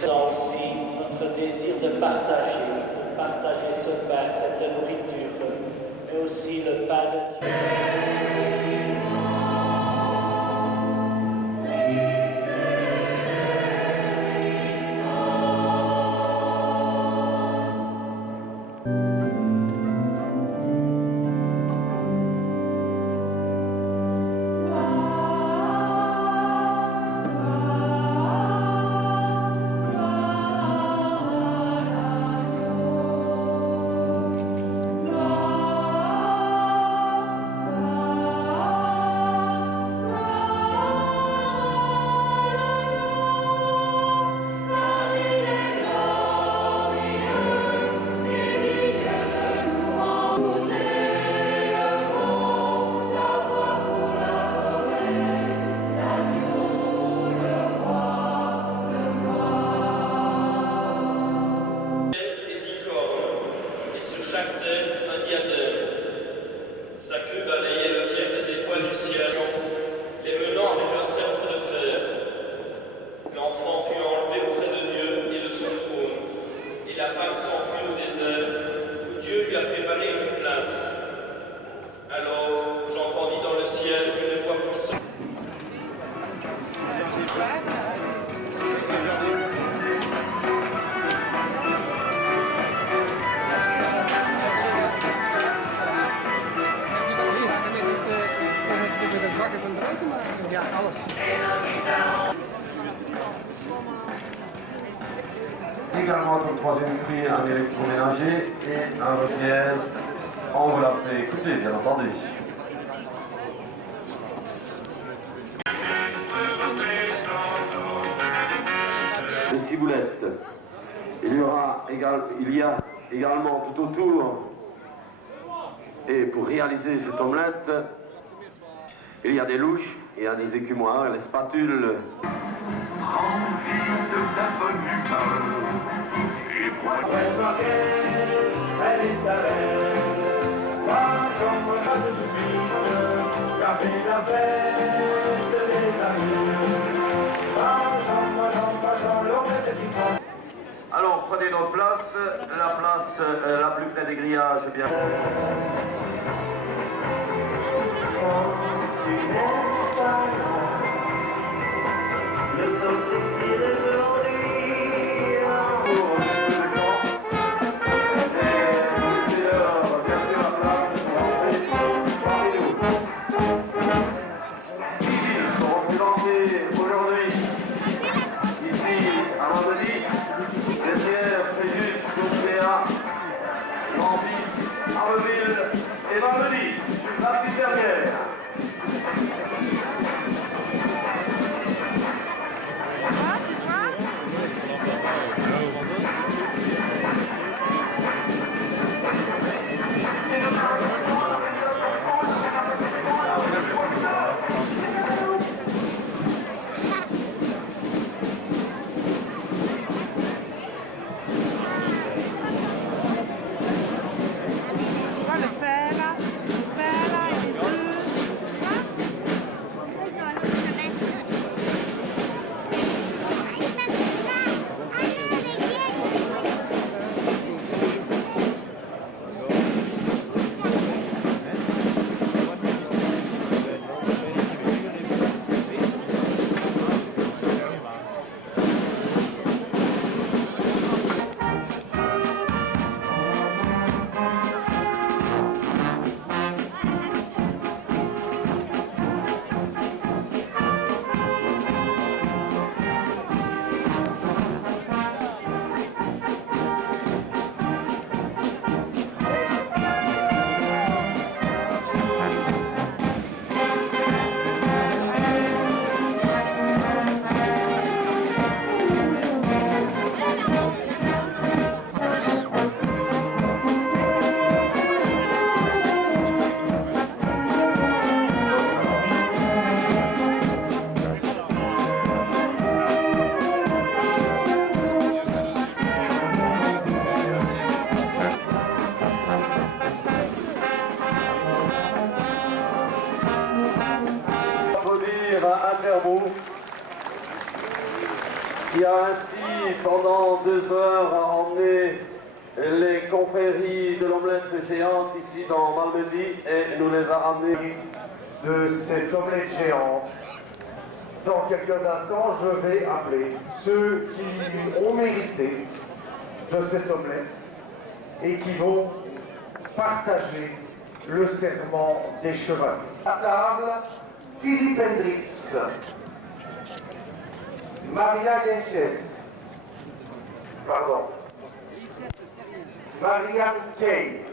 C'est aussi notre désir de partager ce pain, cette nourriture, mais aussi le pain de Dieu. Également comme troisième prix un électroménager et un ciel. On vous l'a fait écouter, bien entendu. Les ciboulettes. Il y a également tout autour, et pour réaliser cette omelette, il y a des louches, il y a des écumoires, les spatules. Envie de ta bonne humeur. Et pour elle est ta reine. Pas comme la de suite, car c'est la fête des amis. Pas l'omelette qui prend. Alors prenez notre place, la place la plus près des grillages, bien. Aujourd'hui, ici à Montpellier, Dessières, Fréjus, Courcéa, Lambis, Arleville et Montpellier, la petite dernière. a ainsi, pendant 2 heures, emmené les confréries de l'omelette géante ici dans Malmedy et nous les a ramenés. De cette omelette géante. Dans quelques instants, je vais appeler ceux qui ont mérité de cette omelette et qui vont partager le serment des chevaliers. À table, Philippe Hendrix, Maria Genches, Marianne Kay,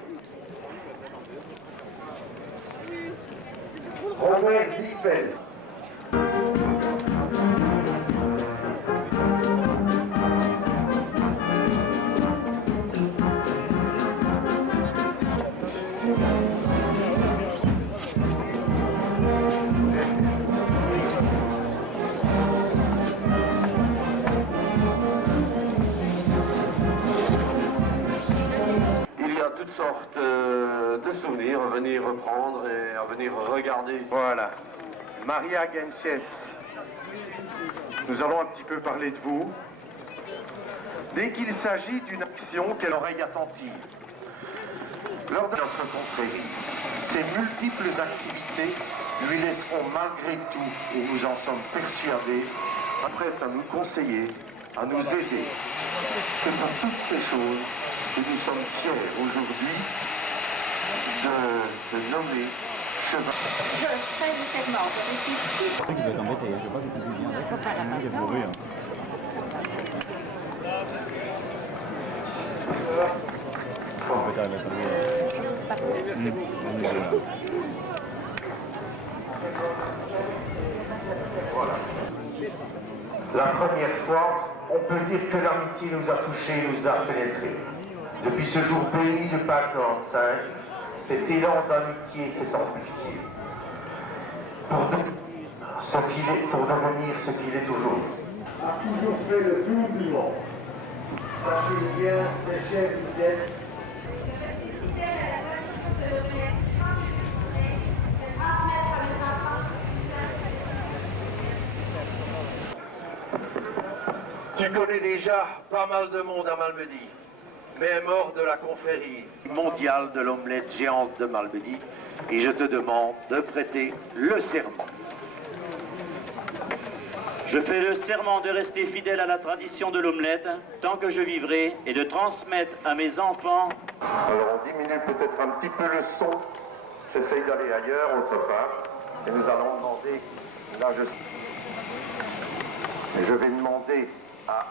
Robert Diffels. Il y a toutes sortes de souvenirs à venir reprendre et à venir regarder ici. Voilà. Maria Genches, nous allons un petit peu parler de vous. Dès qu'il s'agit d'une action qu'elle aurait attentive. Lors de notre confrérie, ces multiples activités lui laisseront malgré tout, et nous en sommes persuadés, prêtes à nous conseiller, à nous aider. C'est pour toutes ces choses que nous sommes fiers aujourd'hui de nommer chevalier. Je fais du segment, je réfléchis. Je vais t'embêter, je sais pas si tu dis bien. Il faut faire J'ai attention. bourré. Merci beaucoup. La première fois, on peut dire que l'amitié nous a touchés, nous a pénétrés. Depuis ce jour béni de Pâques 95, cet élan d'amitié s'est amplifié. Pour devenir ce qu'il est aujourd'hui. A toujours fait le tour du monde. Sachez bien, ces chers Lisette, tu connais déjà pas mal de monde à Malmedy, mais mort de la confrérie mondiale de l'omelette géante de Malmedy, et je te demande de prêter le serment. Je fais le serment de rester fidèle à la tradition de l'omelette tant que je vivrai et de transmettre à mes enfants. Alors on diminue peut-être un petit peu le son, j'essaye d'aller ailleurs, autre part, et nous allons demander, là je vais demander à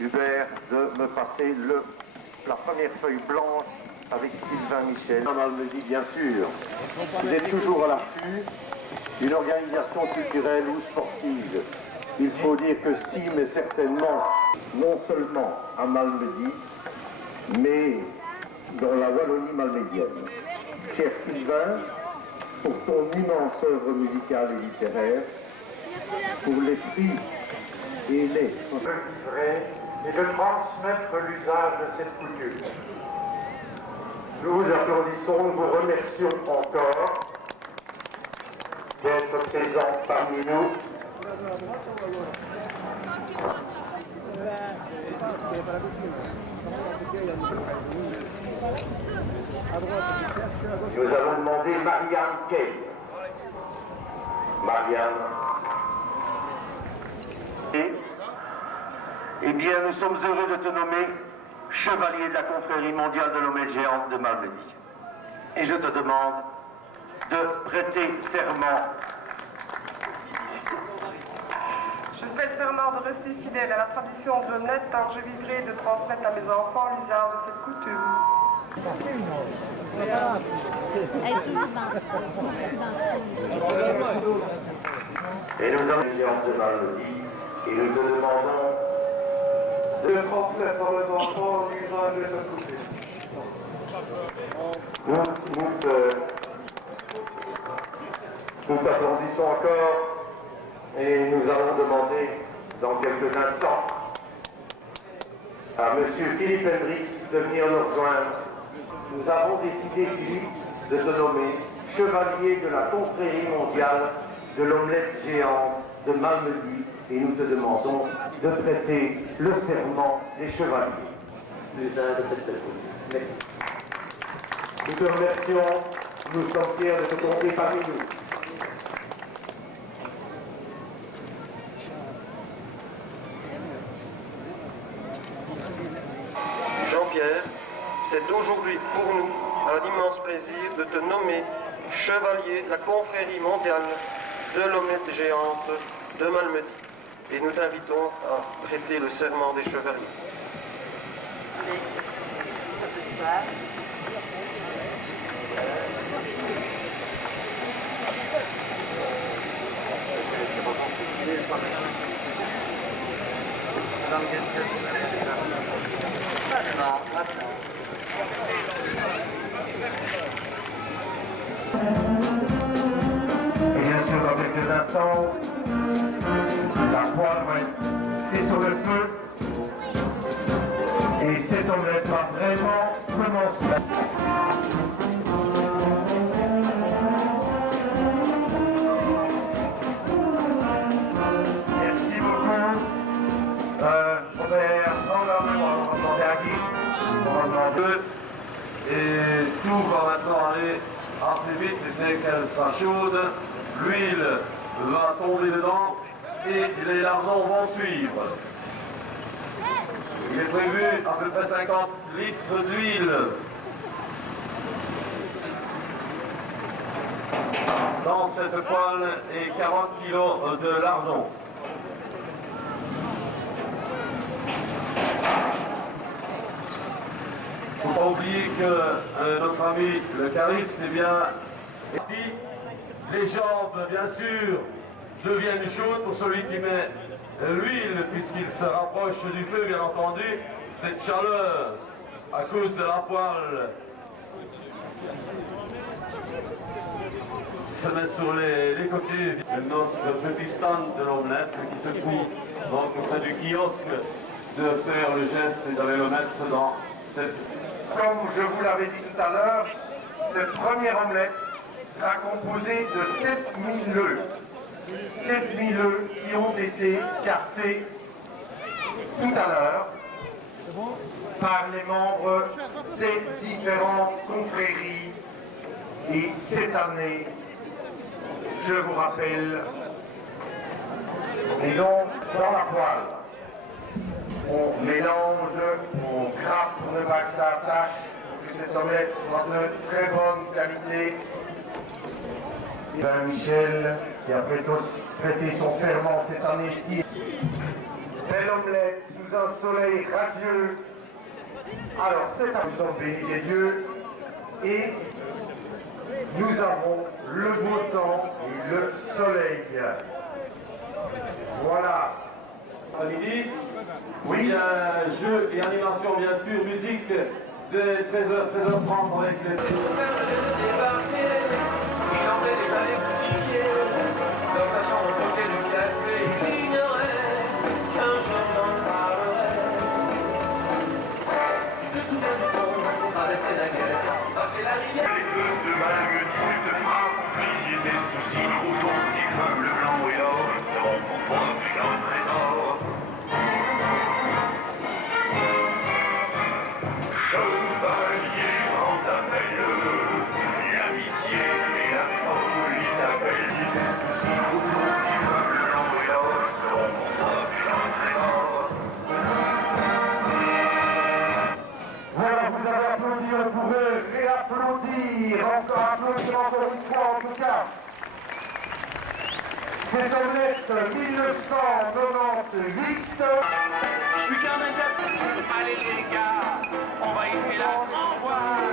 Hubert de me passer la première feuille blanche avec Sylvain Michel. On me dit bien sûr, vous êtes toujours à l'affût d'une organisation culturelle ou sportive. Il faut dire que si, mais certainement, non seulement à Malmedy, mais dans la Wallonie malmédienne. Cher Sylvain, pour ton immense œuvre musicale et littéraire, pour les prix et les livrer et de transmettre l'usage de cette coutume. Nous vous applaudissons, nous vous remercions encore d'être présents parmi nous. Nous allons demander Marianne Kay. Marianne. Eh bien, nous sommes heureux de te nommer chevalier de la confrérie mondiale de l'omelette géante de Malmedy. Et je te demande de prêter serment. Je fais le serment de rester fidèle à la tradition de l'omelette tant que je vivrai et de transmettre à mes enfants l'usage de cette coutume. Et nous avons une géante de Malmedy et nous te demandons de transmettre à nos enfants l'usage de cette coutume. Nous t'applaudissons encore et nous allons demander dans quelques instants à M. Philippe Hendrix de venir nous rejoindre. Nous avons décidé, Philippe, de te nommer chevalier de la confrérie mondiale de l'omelette géante de Malmedy et nous te demandons de prêter le serment des chevaliers. L'usage de cette personne. Merci. Nous te remercions, nous sommes fiers de te compter parmi nous. Jean-Pierre, c'est aujourd'hui pour nous un immense plaisir de te nommer chevalier de la confrérie mondiale de l'omelette géante de Malmedy. Et nous t'invitons à prêter le serment des chevaliers. Et bien sûr, dans quelques instants, la poêle va être sur le feu. Et cette omelette va vraiment commencer. Merci beaucoup. Robert, on va demander à Guy. On va demander. Et tout va maintenant aller assez vite dès qu'elle sera chaude. L'huile va tomber dedans et les lardons vont suivre. Il est prévu à peu près 50 litres d'huile. Dans cette poêle et 40 kg de lardons. Il ne faut pas oublier que notre ami le cariste est bien parti. Les jambes, bien sûr, deviennent chaudes pour celui qui met l'huile, puisqu'il se rapproche du feu, bien entendu. Cette chaleur, à cause de la poêle, se met sur les côtés de notre petit stand de l'omelette qui se trouve donc près du kiosque, de faire le geste et d'aller le mettre dans cette... Comme je vous l'avais dit tout à l'heure, cette première omelette sera composée de 7000 œufs. 7000 œufs qui ont été cassés tout à l'heure par les membres des différentes confréries. Et cette année, je vous rappelle, et donc dans la poêle, on mélange, on grappe pour ne pas que ça attache, pour que cette omelette soit de très bonne qualité. Et Michel, qui a prêté son serment cette année-ci. Belle omelette sous un soleil radieux. Alors, c'est à nous sommes bénis des dieux et nous avons le beau temps et le soleil. Voilà. À midi, Oui. il y a jeux et animation, bien sûr, musique de 13h, 13h30 avec les... Il en met des balais boutiquiers dans sa chambre au côté du café. Il ignorait qu'un jour l'on parlerait. Tu te souviens du pont pour traverser la guerre, passer la rivière. Les deux de Malmedy te fera oublier tes soucis autour du feu, le blanc et l'or seront pour toi plus qu'un trésor. Chevalier, on t'appelle, l'amitié et la folie t'appellent. Tes soucis autour du feu, le blanc et l'or seront pour toi plus qu'un trésor. Voilà, vous avez applaudi, on pourrait réapplaudir, applaudir encore une fois en tout cas. Cette omelette 1998. Je suis qu'un incapable. Allez les gars, on va hisser la grand voile.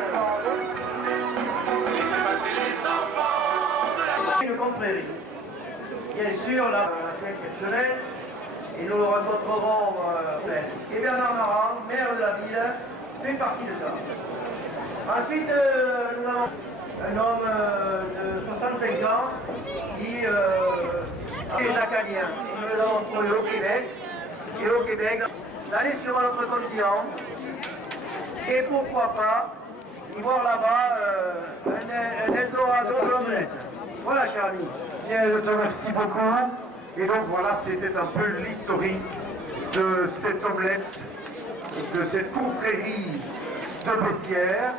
Laissez passer les enfants de la... Une confrérie. Bien sûr, là, c'est exceptionnel. Et nous le rencontrerons. Et Bernard Marin, maire de la ville, fait partie de ça. Ensuite, nous avons un homme de 65 ans qui est acadien. Nous l'avons trouvé au Québec. Et au Québec, d'aller sur un autre continent. Et pourquoi pas y voir là-bas un Eldorado de l'omelette. Voilà, cher ami. Bien, je te remercie beaucoup. Et donc voilà, c'était un peu l'historique de cette omelette, de cette confrérie de Bessières.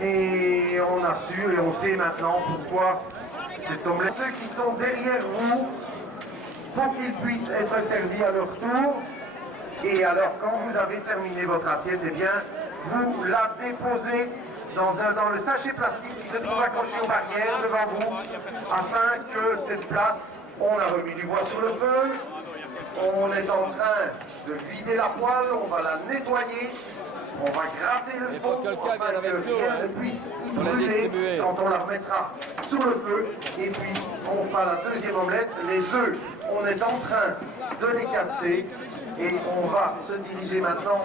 Et on a su et on sait maintenant pourquoi cette omelette. Ceux qui sont derrière vous, pour qu'ils puissent être servis à leur tour. Et alors, quand vous avez terminé votre assiette, eh bien, vous la déposez dans le sachet plastique qui se trouve accroché aux barrières devant vous, afin que cette place, on a remis du bois sur le feu, on est en train de vider la poêle, on va la nettoyer, on va gratter le fond afin que rien ne puisse y brûler quand on la remettra sur le feu. Et puis, on fera la deuxième omelette. Les œufs, on est en train de les casser et on va se diriger maintenant.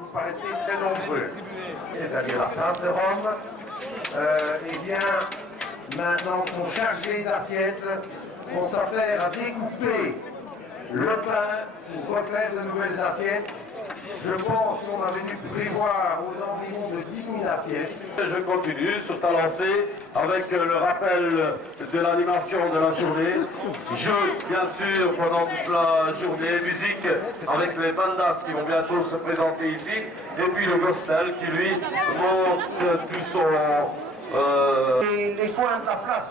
Vous paraissez très nombreux, c'est-à-dire la place de Rome. Eh bien, maintenant sont chargés d'assiettes, vont s'affaire à découper le pain pour refaire de nouvelles assiettes. Je pense qu'on avait dû prévoir aux environs de 10 000 assiettes. Je continue sur ta lancée avec le rappel de l'animation de la journée. Jeu, bien sûr, pendant toute la journée. Musique avec les bandas qui vont bientôt se présenter ici. Et puis le gospel qui, lui, monte tout son... Les coins de la place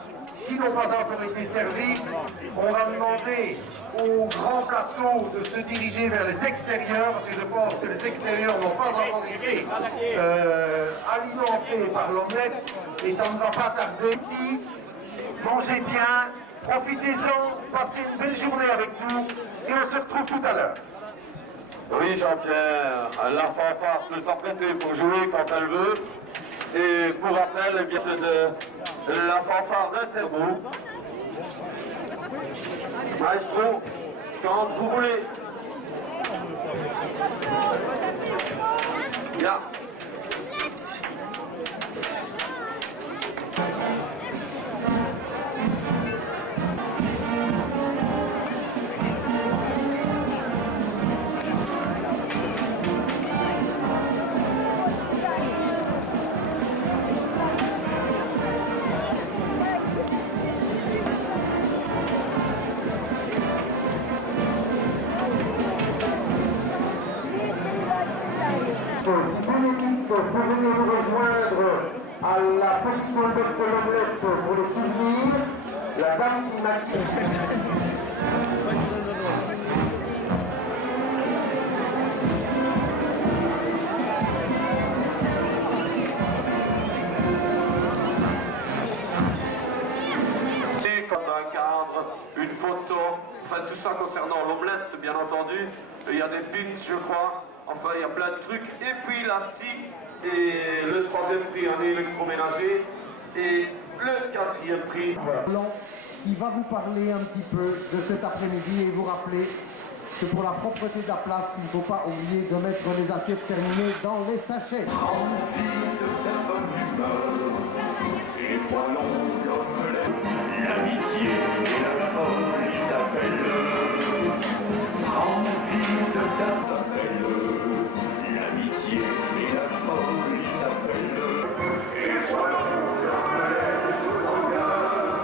qui n'ont pas encore été servis, on va demander au grand plateau de se diriger vers les extérieurs, parce que je pense que les extérieurs n'ont pas encore été alimentés par l'omelette, et ça ne va pas tarder. Mangez bien, profitez-en, passez une belle journée avec nous, et on se retrouve tout à l'heure. Oui, Jean-Pierre, la fanfare peut s'apprêter pour jouer quand elle veut. Et pour rappel, eh bien, c'est de la fanfare d'Interbo. Maestro, quand vous voulez. Bien. Si vous l'équipe, vous venez nous rejoindre à la petite omelette de l'omelette pour les souvenirs, la dame qui maquille. Comme un cadre, une photo, enfin tout ça concernant l'omelette, bien entendu. Il y a des pins, je crois. Enfin, il y a plein de trucs. Et puis la scie, et le troisième prix en électroménager, et le quatrième prix. Qui va vous parler un petit peu de cet après-midi et vous rappeler que pour la propreté de la place, il ne faut pas oublier de mettre les assiettes terminées dans les sachets. Envie de ta bonne humeur, et toi l'omelette, l'amitié et la folie t'appellent. Envie de ta l'amitié et la folie t'appellent. Et toi l'omelette qui s'engage,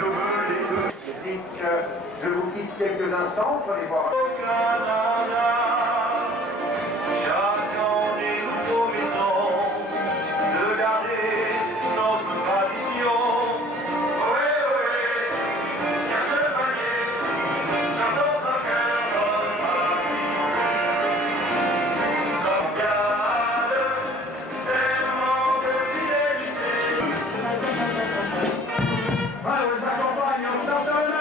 l'omelette. Je dis que je vous quitte quelques instants pour aller voir. Au Canada, j'attends des nouveaux maisons, de garder notre tradition. Ohé, ohé, un chevalier, ça dans un cœur d'homme à sans garde, serment de fidélité. Allez, on les accompagne, on tape dans les mains.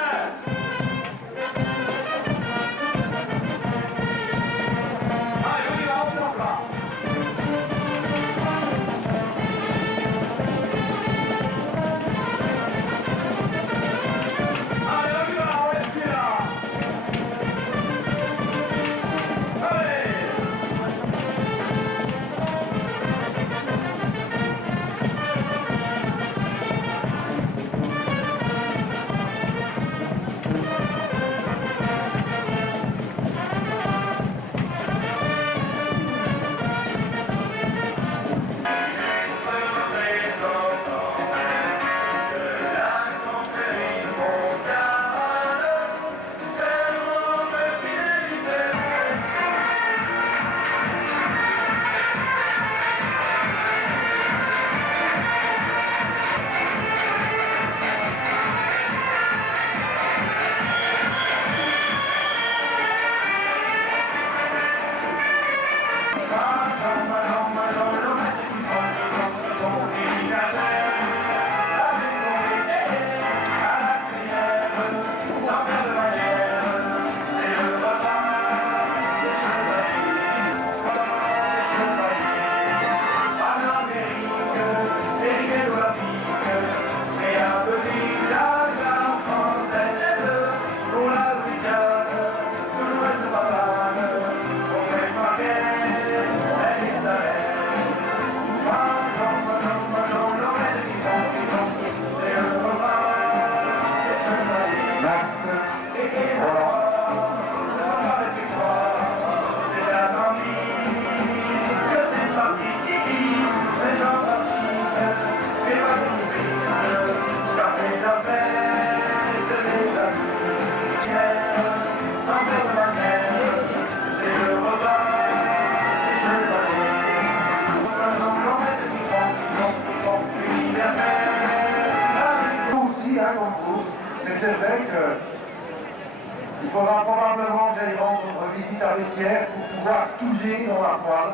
Il faudra probablement que j'aille rendre visite à Bessières pour pouvoir touiller dans la poêle.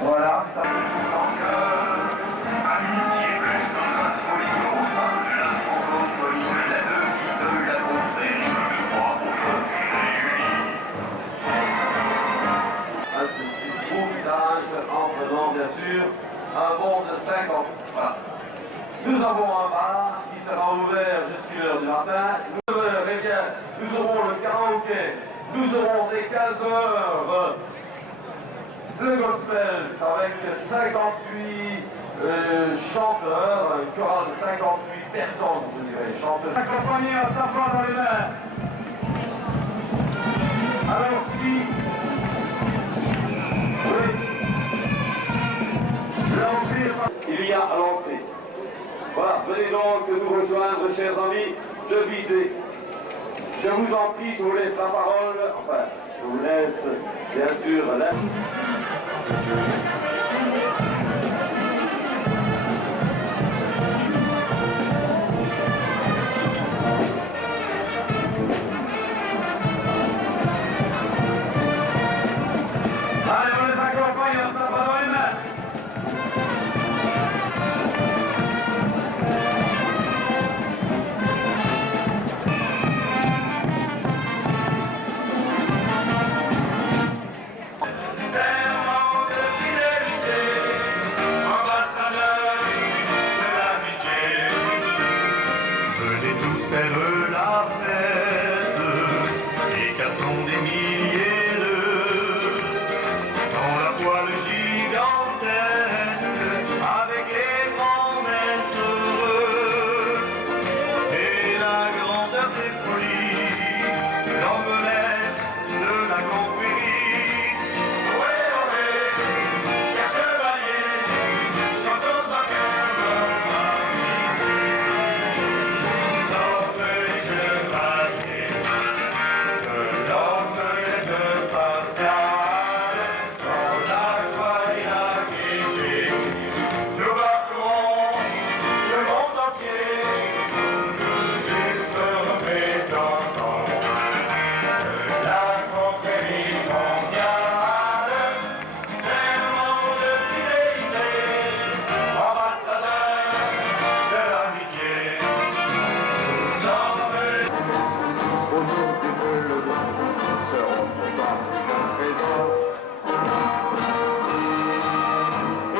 Voilà. Ça... Sans cœur, amitié plus notre folie au sein de la francophonie, la devise de la confrérie, de trois pour choquer réunis. Un de ces beaux visages en prenant bien sûr un bond de 50. Voilà. Nous avons un bar qui sera ouvert jusqu'à l'heure du matin. Eh bien, nous aurons le karaoké, nous aurons dès 15h le gospel avec 58 chanteurs, un choral de 58 personnes, je dirais, chanteurs. Accompagnés à sa voix dans les mains. Alors si... Oui. Il y a à l'entrée. Voilà, venez donc nous rejoindre, chers amis, de Visé. Je vous en prie, je vous laisse la parole. Enfin, je vous laisse, bien sûr, la... Allez, on les accompagne, on tape dans les mains. Serment de fidélité, ambassadeur de l'amitié. Venez tous faire la fête, et cassons des milliers d'œufs dans la poêle gigantesque avec les grands maîtres heureux. C'est la grandeur des folies, l'omelette de la confrérie.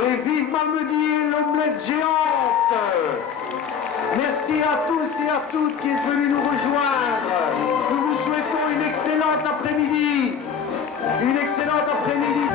Et vive Malmedy et l'omelette géante! Merci à tous et à toutes qui êtes venus nous rejoindre. Nous vous souhaitons une excellente après-midi. Une excellente après-midi.